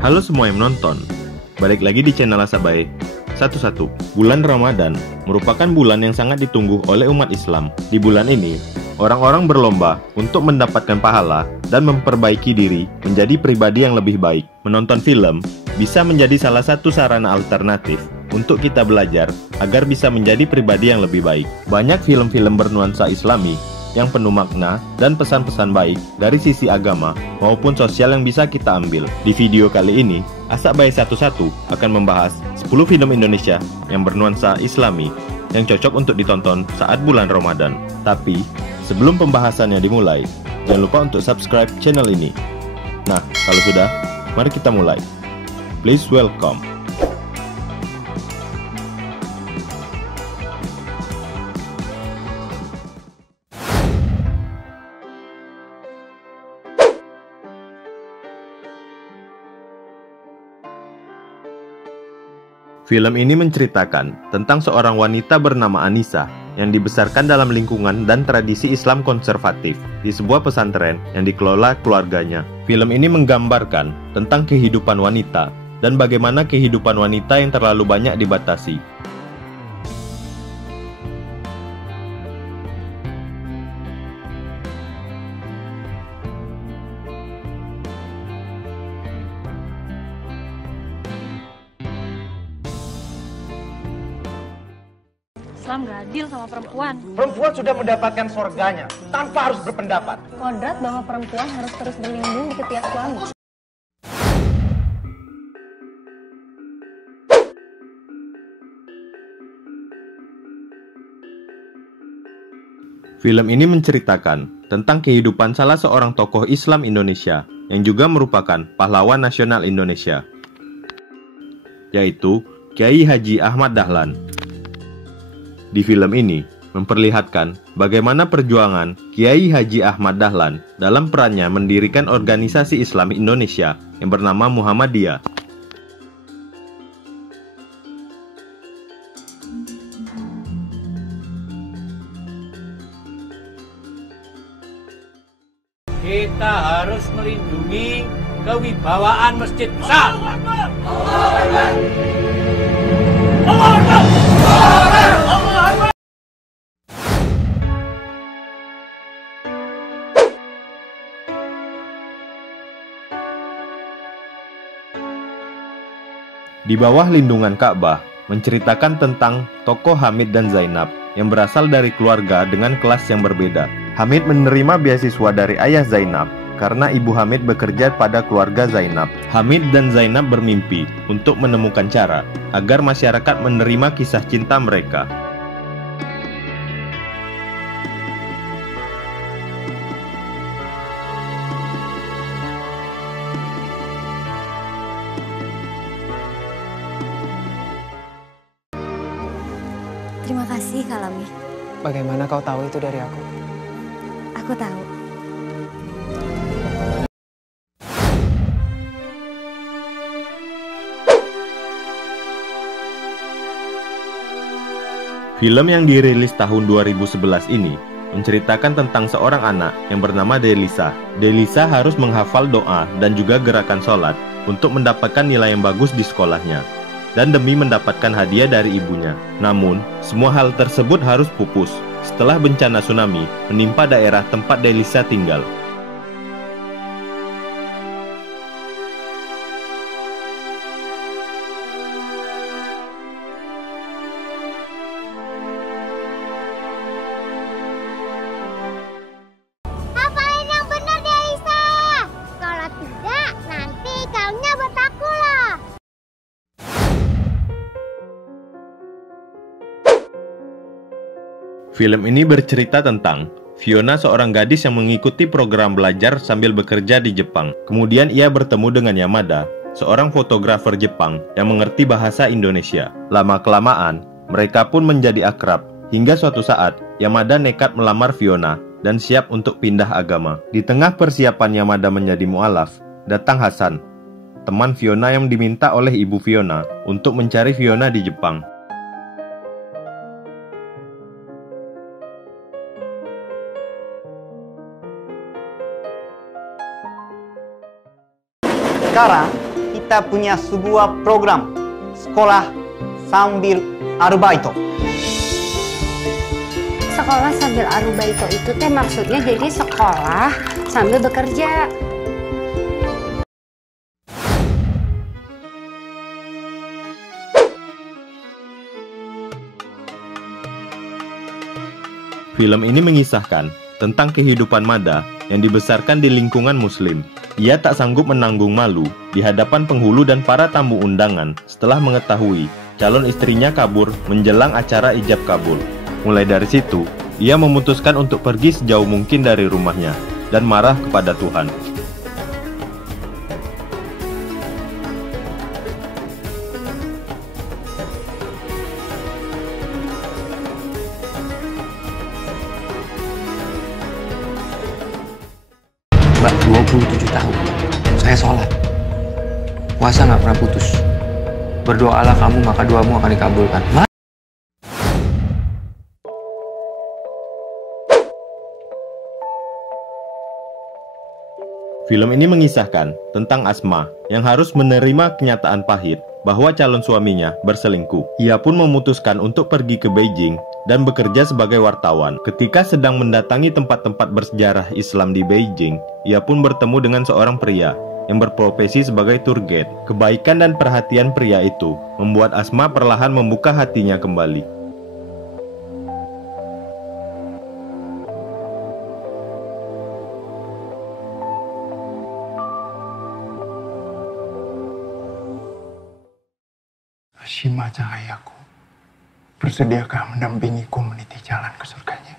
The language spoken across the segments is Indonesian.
Halo semua yang menonton, balik lagi di channel Asabai 11. Bulan Ramadan merupakan bulan yang sangat ditunggu oleh umat Islam. Di bulan ini, orang-orang berlomba untuk mendapatkan pahala dan memperbaiki diri menjadi pribadi yang lebih baik. Menonton film bisa menjadi salah satu sarana alternatif untuk kita belajar agar bisa menjadi pribadi yang lebih baik. Banyak film-film bernuansa Islami yang penuh makna dan pesan-pesan baik dari sisi agama maupun sosial yang bisa kita ambil. Di video kali ini, Asabai 11 akan membahas 10 film Indonesia yang bernuansa Islami yang cocok untuk ditonton saat bulan Ramadan. Tapi, sebelum pembahasannya dimulai, jangan lupa untuk subscribe channel ini. Nah, kalau sudah, mari kita mulai. Please welcome. Film ini menceritakan tentang seorang wanita bernama Anissa yang dibesarkan dalam lingkungan dan tradisi Islam konservatif di sebuah pesantren yang dikelola keluarganya. Film ini menggambarkan tentang kehidupan wanita dan bagaimana kehidupan wanita yang terlalu banyak dibatasi. Islam gak adil sama perempuan. Perempuan sudah mendapatkan surganya tanpa harus berpendapat. Kodrat bahwa perempuan harus terus berlindung di ketiak suami. Film ini menceritakan tentang kehidupan salah seorang tokoh Islam Indonesia yang juga merupakan pahlawan nasional Indonesia, yaitu Kiai Haji Ahmad Dahlan. Di film ini memperlihatkan bagaimana perjuangan Kiai Haji Ahmad Dahlan dalam perannya mendirikan organisasi Islam Indonesia yang bernama Muhammadiyah. Kita harus melindungi kewibawaan masjid besar. Di bawah lindungan Ka'bah menceritakan tentang tokoh Hamid dan Zainab yang berasal dari keluarga dengan kelas yang berbeda. Hamid menerima beasiswa dari ayah Zainab karena ibu Hamid bekerja pada keluarga Zainab. Hamid dan Zainab bermimpi untuk menemukan cara agar masyarakat menerima kisah cinta mereka. Terima kasih, Kak Lami. Bagaimana kau tahu itu dari aku? Aku tahu. Film yang dirilis tahun 2011 ini menceritakan tentang seorang anak yang bernama Delisa. Delisa harus menghafal doa dan juga gerakan sholat untuk mendapatkan nilai yang bagus di sekolahnya dan demi mendapatkan hadiah dari ibunya. Namun, semua hal tersebut harus pupus setelah bencana tsunami menimpa daerah tempat Delisa tinggal. Hafalin yang benar, Delisa. Kalau tidak, nanti kalungnya buat aku loh. Film ini bercerita tentang Fiona, seorang gadis yang mengikuti program belajar sambil bekerja di Jepang. Kemudian ia bertemu dengan Yamada, seorang fotografer Jepang yang mengerti bahasa Indonesia. Lama-kelamaan, mereka pun menjadi akrab. Hingga suatu saat, Yamada nekat melamar Fiona dan siap untuk pindah agama. Di tengah persiapan Yamada menjadi mu'alaf, datang Hasan, teman Fiona yang diminta oleh ibu Fiona untuk mencari Fiona di Jepang. Sekarang kita punya sebuah program sekolah sambil arubaito. Sekolah sambil arubaito itu teh maksudnya jadi sekolah sambil bekerja. Film ini mengisahkan tentang kehidupan Mada yang dibesarkan di lingkungan muslim. Ia tak sanggup menanggung malu di hadapan penghulu dan para tamu undangan setelah mengetahui calon istrinya kabur menjelang acara ijab kabul. Mulai dari situ, ia memutuskan untuk pergi sejauh mungkin dari rumahnya dan marah kepada Tuhan. Mbak, 27 tahun. Saya sholat. Puasa nggak pernah putus. Berdoalah kamu, maka doamu akan dikabulkan. Film ini mengisahkan tentang Asma yang harus menerima kenyataan pahit bahwa calon suaminya berselingkuh. Ia pun memutuskan untuk pergi ke Beijing dan bekerja sebagai wartawan. Ketika sedang mendatangi tempat-tempat bersejarah Islam di Beijing, ia pun bertemu dengan seorang pria yang berprofesi sebagai tour guide. Kebaikan dan perhatian pria itu membuat Asma perlahan membuka hatinya kembali. Hashimah cahayaku, bersediakah mendampingiku meniti jalan ke surganya?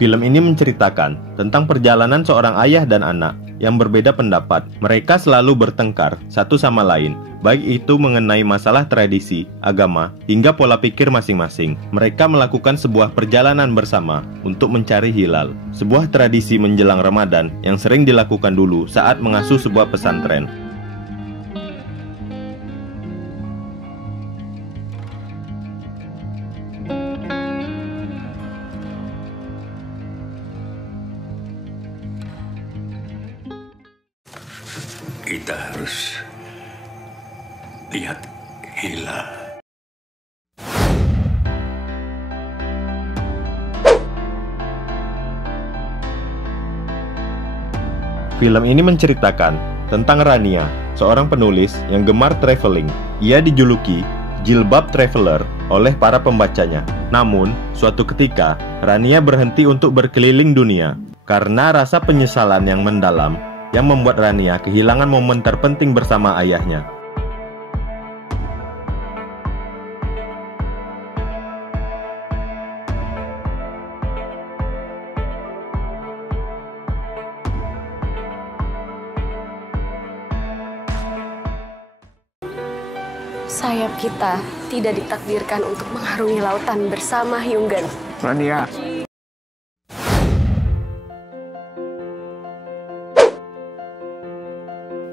Film ini menceritakan tentang perjalanan seorang ayah dan anak yang berbeda pendapat. Mereka selalu bertengkar satu sama lain, baik itu mengenai masalah tradisi, agama, hingga pola pikir masing-masing. Mereka melakukan sebuah perjalanan bersama untuk mencari hilal, sebuah tradisi menjelang Ramadan yang sering dilakukan dulu saat mengasuh sebuah pesantren. Kita harus lihat hilal. Film ini menceritakan tentang Rania, seorang penulis yang gemar traveling. Ia dijuluki Jilbab Traveler oleh para pembacanya. Namun, suatu ketika, Rania berhenti untuk berkeliling dunia karena rasa penyesalan yang mendalam yang membuat Rania kehilangan momen terpenting bersama ayahnya. Sayap kita tidak ditakdirkan untuk mengharungi lautan bersama Hyunggan. Rania.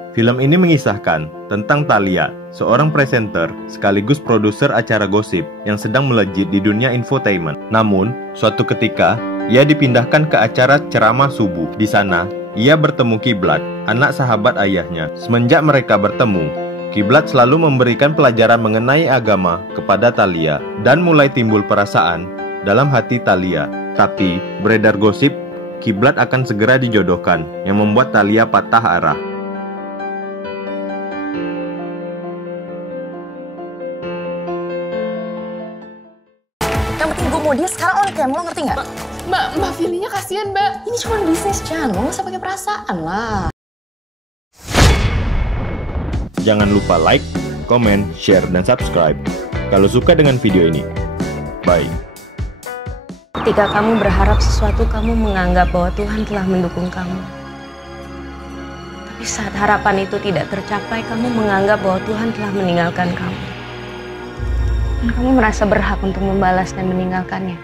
Film ini mengisahkan tentang Thalia, seorang presenter sekaligus produser acara gosip yang sedang melejit di dunia infotainment. Namun, suatu ketika, ia dipindahkan ke acara ceramah subuh. Di sana, ia bertemu Kiblat, anak sahabat ayahnya. Semenjak mereka bertemu, Kiblat selalu memberikan pelajaran mengenai agama kepada Thalia dan mulai timbul perasaan dalam hati Thalia. Tapi, beredar gosip, Kiblat akan segera dijodohkan yang membuat Thalia patah arah. Yang penting gue mau dia sekarang on cam, lo ngerti nggak? Mbak Filinya kasihan, Mbak. Ini cuma bisnis, Chan. Lo nggak usah pakai perasaan lah. Jangan lupa like, komen, share, dan subscribe kalau suka dengan video ini. Bye. Ketika kamu berharap sesuatu, kamu menganggap bahwa Tuhan telah mendukung kamu. Tapi saat harapan itu tidak tercapai, kamu menganggap bahwa Tuhan telah meninggalkan kamu. Dan kamu merasa berhak untuk membalas dan meninggalkannya.